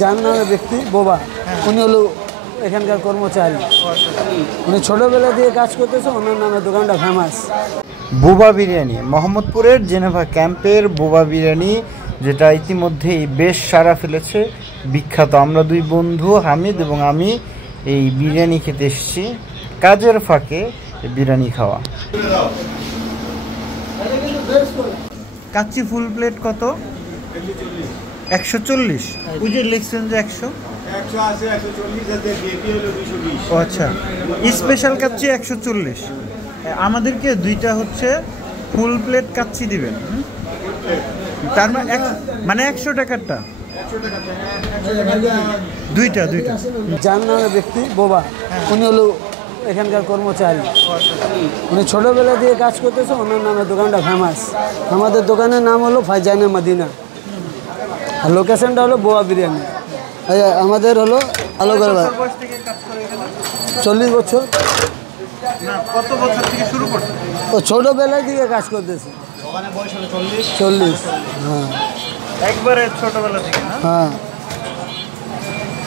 যার নামে ব্যক্তি বোবা, উনি হলো এখানকার কর্মচারী। উনি ছোটোবেলা দিয়ে কাজ করতেছে, ওনার নামে দোকানটা ফেমাস। বোবা বিরিয়ানি, মোহাম্মদপুরের জেনেভা ক্যাম্পের বোবা বিরিয়ানি, যেটা ইতিমধ্যেই বেশ সাড়া ফেলেছে, বিখ্যাত। আমরা দুই বন্ধু হামিদ এবং আমি এই বিরিয়ানি খেতে এসেছি, কাজের ফাঁকে বিরিয়ানি খাওয়া। কাচ্চি ফুল প্লেট কত? 140। ওই যে লিখছেন যে 100। ও আচ্ছা, স্পেশাল কাচ্চি 140। আমাদেরকে দুইটা হচ্ছে ফুল প্লেট কাচ্চি দিবেন। তার মানে 100 টাকারটা দুইটা। যার নামে ব্যক্তি বোবা, উনি হলো এখানকার কর্মচারী। উনি ছোটোবেলা দিয়ে কাজ করতেছে, ওনার নামে দোকানটা ফেমাস। আমাদের দোকানের নাম হলো ফাইজানে মদিনা, আর লোকেশনটা হলো বোবা বিরিয়ানি। আমাদের হলো ভালো করে 40 বছর। কত বছর থেকে শুরু করছে? ও ছোটোবেলায় থেকে কাজ করতেছে। 40। হ্যাঁ, একবারে ছোটবেলা থেকে। হ্যাঁ,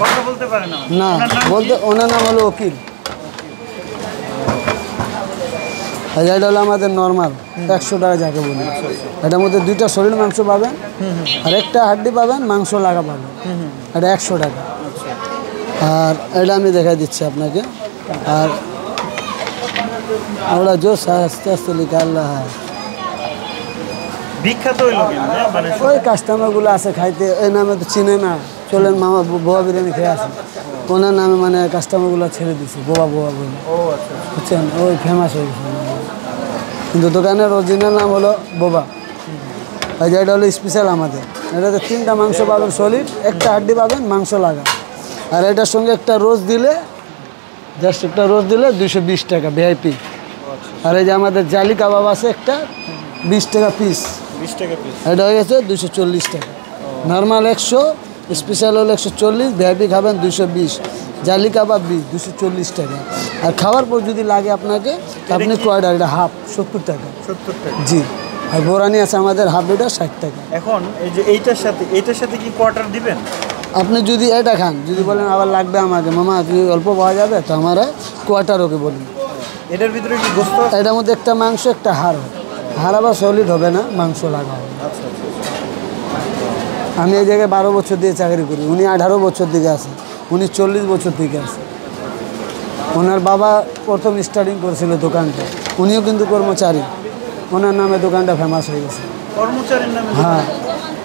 কথা বলতে পারে না? না, বলতে ওনার নাম হলো ওকিল। এটা হলো আমাদের নর্মাল 100 টাকা যাকে বলি। এটার মধ্যে 2টা শরীর মাংস পাবেন, আর একটা হাড্ডি পাবেন, মাংস লাগা পাবেন। এটা 100 টাকা। আর এটা আমি দেখাই দিচ্ছি আপনাকে। আর ওরা জো আস্তে আস্তে লিখা আল্লাহ, বিখ্যাত মানে ওই কাস্টমারগুলো আছে খাইতে, এই নামে তো চিনে না। চলেন মামা বোবা বিরিয়ানি খেয়ে আসেন, ওনার নামে মানে কাস্টমারগুলো ছেড়ে দিচ্ছে বোবা বলে। বুঝছেন, ওই ফেমাস হয়ে গেছে। কিন্তু দোকানের অরিজিনাল নাম হলো বোবা। এই যে এটা হলো স্পেশাল আমাদের। এটাতে 3টা মাংস পাবেন সলিড, একটা হাড্ডি পাবেন, মাংস লাগা। আর এটার সঙ্গে একটা রোজ দিলে, জাস্ট একটা রোজ দিলে 220 টাকা ভিআইপি। আর এই যে আমাদের জালি কাবাব আছে একটা, 20 টাকা পিস। এটা হয়ে গেছে 240 টাকা। নর্মাল 100, স্পেশাল হলো 140, ভিআইপি খাবেন 220, জালি কাবাব 240 টাকা। আর খাওয়ার পর যদি লাগে আপনাকে, আপনি কয়টা, এটা হাফ 70 টাকা। জি। আর বোরানি আছে আমাদের হাফ, এটা 60 টাকা। এখন এই যে এইটার সাথে কি কোয়ার্টার দিবেন? আপনি যদি এটা খান, যদি বলেন আবার লাগবে আমাকে মামা কি অল্প পাওয়া যাবে, তো আমার কোয়ার্টার ওকে বলুন। এটার ভিতরে কি গোস্ত? এটার মধ্যে একটা মাংস, একটা হাড়। হাড় আবার সলিড হবে না, মাংস লাগা হবে। আমি এই জায়গায় 12 বছর দিয়ে চাকরি করি, উনি 18 বছর দিকে আছে, উনি 40 বছর থেকে আছে। ওনার বাবা প্রথম স্টার্টিং করেছিল দোকানটা, উনিও কিন্তু কর্মচারী, ওনার নামে দোকানটা ফেমাস হয়ে গেছে। কর্মচারীর নামে? হ্যাঁ,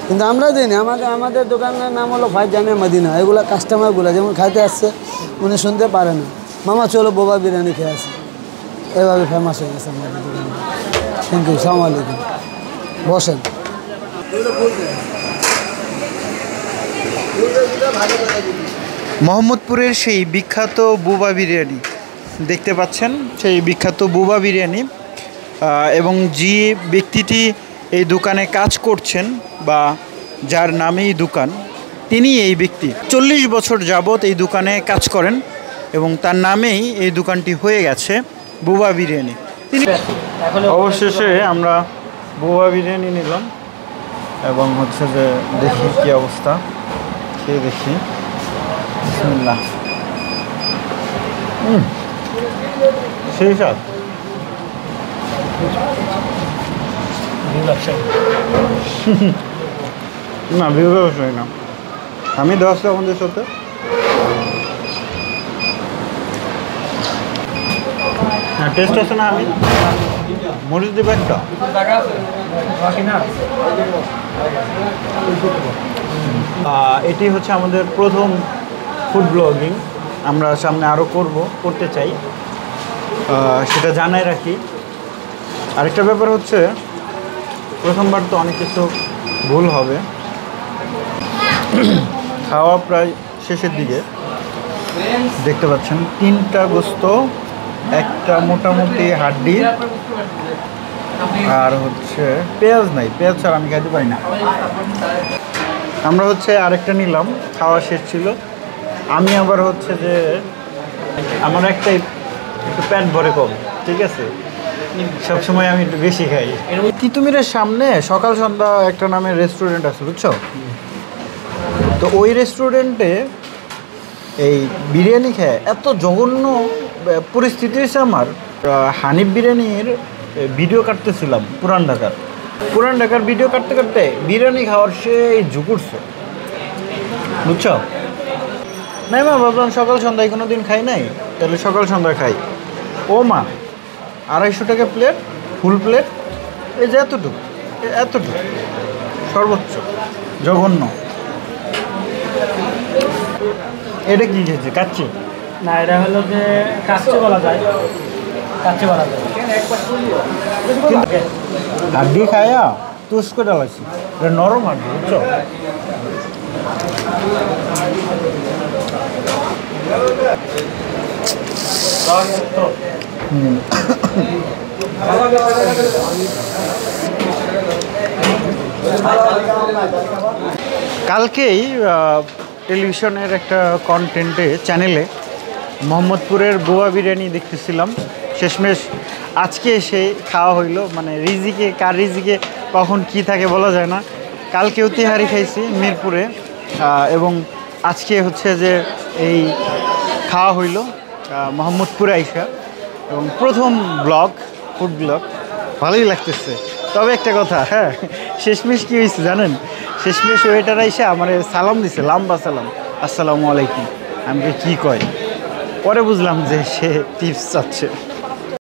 কিন্তু আমরা দিইনি। আমাদের দোকানের নাম হলো ফাইজানে মদিনা। এগুলো কাস্টমারগুলো যেমন খাইতে আসছে, উনি শুনতে পারে না, মামা চলো বোবা বিরিয়ানি খেয়ে আসি, এভাবে ফেমাস হয়ে গেছে আমাদের দোকানে। থ্যাংক ইউ, সালাম আলাইকুম। বসেন। মোহাম্মদপুরের সেই বিখ্যাত বোবা বিরিয়ানি দেখতে পাচ্ছেন, সেই বিখ্যাত বোবা বিরিয়ানি। এবং যে ব্যক্তিটি এই দোকানে কাজ করছেন বা যার নামেই দোকান, তিনি এই ব্যক্তি 40 বছর যাবৎ এই দোকানে কাজ করেন এবং তার নামেই এই দোকানটি হয়ে গেছে বোবা বিরিয়ানি। তিনি অবশেষে আমরা বোবা বিরিয়ানি নিলাম এবং হচ্ছে যে দেখি কি অবস্থা, খেয়ে দেখি। বিসমিল্লাহ। সেই স্বাদ। না বিরোধী না, আমি 10 আমাদের সাথে টেস্ট আছে না। আমি মরিচ দেবো একটা। এটি হচ্ছে আমাদের প্রথম ফুড ব্লগিং। আমরা সামনে আরও করতে চাই, সেটা জানাই রাখি। আরেকটা ব্যাপার হচ্ছে, প্রথমবার তো অনেক কিছু ভুল হবে। খাওয়া প্রায় শেষের দিকে, দেখতে পাচ্ছেন 3টা গোস্ত, একটা মোটামুটি হাড্ডি, আর হচ্ছে পেঁয়াজ নাই, পেঁয়াজ ছাড়া আমি খাইতে পারি না। আমরা হচ্ছে আরেকটা নিলাম, খাওয়া শেষ ছিল। আমি আবার হচ্ছে যে আমার একটু পেট ভরে কম, ঠিক আছে, সবসময় আমি একটু বেশি খাই। তিতুমিরের সামনে সকাল সন্ধ্যা একটা নামের রেস্টুরেন্ট আছে, বুঝছো? তো ওই রেস্টুরেন্টে এই বিরিয়ানি খেয়ে এত জঘন্য পরিস্থিতি হয়েছে আমার। হানিফ বিরিয়ানির ভিডিও কাটতেছিলাম পুরান ঢাকার ভিডিও কাটতে কাটতে বিরিয়ানি খাওয়ার সেই ঝুঁকুরছে, বুঝছো? নাই মা, ভাবলাম সকাল সন্ধ্যায় কোনো দিন খাই নাই, তাহলে সকাল সন্ধ্যা খাই। ও মা, 250 টাকা প্লেট, ফুল প্লেট, এই যে এতটুকু সর্বোচ্চ, জঘন্য। এটা কি খেয়েছে? কাচ্চি না, এটা হলো যে কাচ্চি বলা যায়। হাড্ডি খায়া তুষ করে লাগছে, এটা নরম হাড্ডি, বুঝছো? কালকেই টেলিভিশনের একটা চ্যানেলে মোহাম্মদপুরের বুয়া বিরিয়ানি দেখতেছিলাম। শেষমেশ আজকে এসে খাওয়া হইলো। মানে কার রিজিকে কখন কি থাকে বলা যায় না। কালকেও তিহারি খাইছি মিরপুরে, এবং আজকে হচ্ছে যে এই খাওয়া হইলো মোহাম্মদপুরে আইসা, এবং প্রথম ফুড ব্লগ ভালোই লাগতেছে। তবে একটা কথা, হ্যাঁ, শেষমেশ কী হয়েছে জানেন? শেষমেশ ওয়েটার আইসা আমার সালাম দিছে, লম্বা সালাম, আসসালামু আলাইকুম। আমি কি কয়, পরে বুঝলাম যে সে টিপস চাচ্ছে।